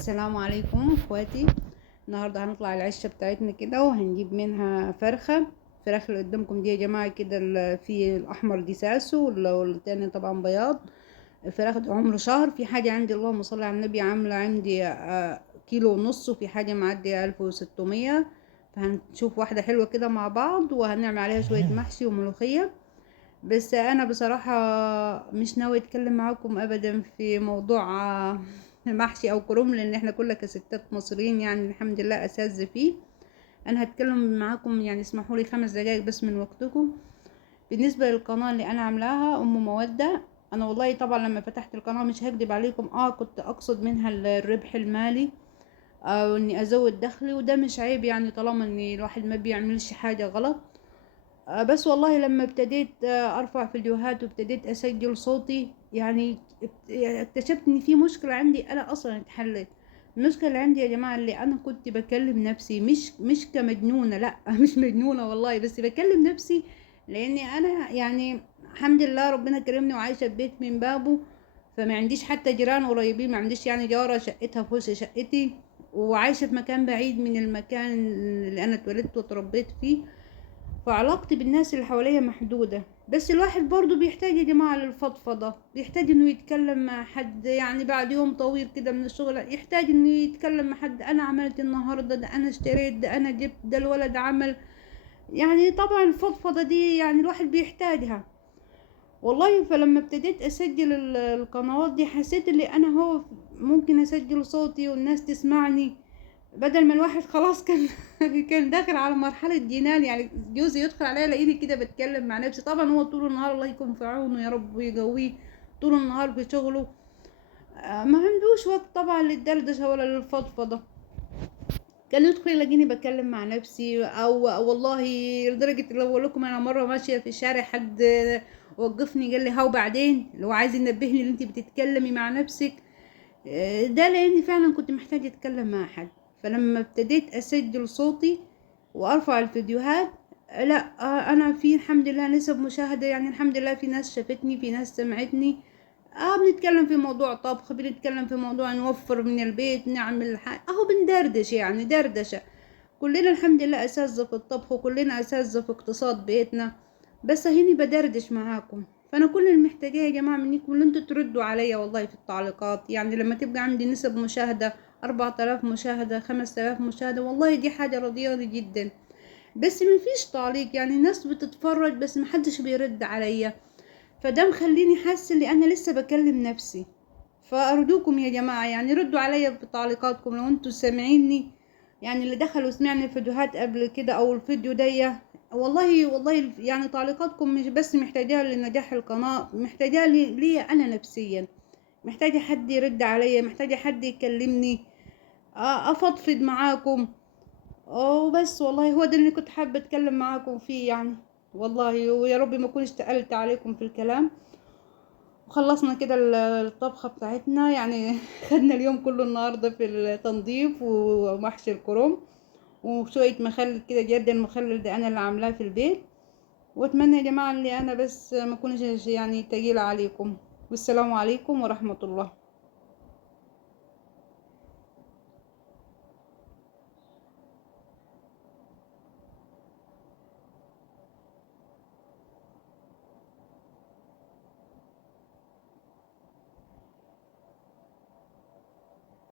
السلام عليكم اخواتي. النهارده هنطلع العشه بتاعتنا كده وهنجيب منها فراخ اللي قدامكم دي يا جماعه كده، في الاحمر دي ساسو والتاني طبعا بياض. الفراخ دي عمر شهر. في حاجه عندي اللهم صل على النبي عامله عندي كيلو ونص، وفي حاجه معديه 1600. فهنشوف واحده حلوه كده مع بعض وهنعمل عليها شويه محشي وملوخيه. بس انا بصراحة مش ناوي اتكلم معاكم ابدا في موضوع محشي او كرنب، لان احنا كلنا كستات مصريين يعني الحمد لله اساتذة فيه. انا هتكلم معاكم يعني اسمحوا لي 5 دقايق بس من وقتكم. بالنسبة للقناة اللي انا عاملاها ام مودة، انا والله طبعا لما فتحت القناة مش هكدب عليكم، كنت اقصد منها الربح المالي او اني ازود دخلي، وده مش عيب يعني طالما ان الواحد ما بيعملش حاجة غلط. بس والله لما ابتديت ارفع فيديوهات وابتديت اسجل صوتي يعني اكتشفت ان في مشكلة عندي انا اصلا اتحلت. المشكلة اللي عندي يا جماعة اللي انا كنت بكلم نفسي مش كمجنونة، لا مش مجنونة والله، بس بكلم نفسي لاني انا يعني الحمد لله ربنا كرمني وعايشة في بيت من بابه. فما عنديش حتى جيران قريبين، ما عنديش يعني جارة شقتها في وش شقتي، وعايشة في مكان بعيد من المكان اللي انا اتولدت وتربيت فيه. فعلاقتي بالناس اللي حواليا محدودة. بس الواحد برضو بيحتاج يا جماعة للفضفضة، بيحتاج انه يتكلم مع حد يعني بعد يوم طويل كده من الشغل، يحتاج انه يتكلم مع حد. انا عملت النهاردة، ده انا اشتريت، ده انا جبت، ده الولد عمل. يعني طبعا الفضفضة دي يعني الواحد بيحتاجها والله. فلما ابتديت اسجل القنوات دي حسيت اللي انا هو ممكن اسجل صوتي والناس تسمعني، بدل ما الواحد خلاص كان كان داخل على مرحلة جنان. يعني جوزي يدخل عليا الاقيني كده بتكلم مع نفسي، طبعا هو طول النهار الله يكون في عونه يا رب ويقويه، طول النهار في شغله. ما عندوش وقت طبعا للدردشة ولا للفضفضة. كان يدخل يلاقيني بتكلم مع نفسي او والله لدرجة لو اقول لكم انا مرة ماشية في الشارع حد وقفني قال لي هاو بعدين، لو عايز ينبهني ان انت بتتكلمي مع نفسك. ده لاني فعلا كنت محتاجة اتكلم مع حد. فلما ابتديت اسجل صوتي وارفع الفيديوهات، لا انا في الحمد لله نسب مشاهدة، يعني الحمد لله في ناس شافتني، في ناس سمعتني. بنتكلم في موضوع طبخ، بنتكلم في موضوع نوفر من البيت، نعمل اهو بندردش يعني دردشة. كلنا الحمد لله اساتذة في الطبخ، وكلنا اساتذة في اقتصاد بيتنا، بس هيني بدردش معاكم. فانا كل المحتاجاه يا جماعه منكم ان انتوا تردوا عليا والله في التعليقات. يعني لما تبقى عندي نسب مشاهده 4000 مشاهده 5000 مشاهده، والله دي حاجه رضياني جدا. بس مفيش تعليق، يعني الناس بتتفرج بس محدش بيرد عليا. فده مخليني حاسه ان انا لسه بكلم نفسي. فارجوكم يا جماعه يعني ردوا عليا في تعليقاتكم لو انتوا سامعيني، يعني اللي دخلوا سمعني الفيديوهات قبل كده او الفيديو دي. والله يعني تعليقاتكم مش بس محتاجاها لنجاح القناه، محتاجاها لي انا نفسيا. محتاجه حد يرد عليا، محتاجه حد يكلمني، افضفض معاكم. وبس والله هو ده اللي كنت حابه اتكلم معاكم فيه يعني. والله ويا رب ما اكونش تقلت عليكم في الكلام. وخلصنا كده الطبخة بتاعتنا يعني خدنا اليوم كله النهاردة في التنظيف ومحشي الكرنب وشوية مخلل كده، جدا المخلل ده انا اللي عاملاه في البيت. واتمنى يا جماعة اللي انا بس ما اكونش يعني تقيلة عليكم. والسلام عليكم ورحمة الله.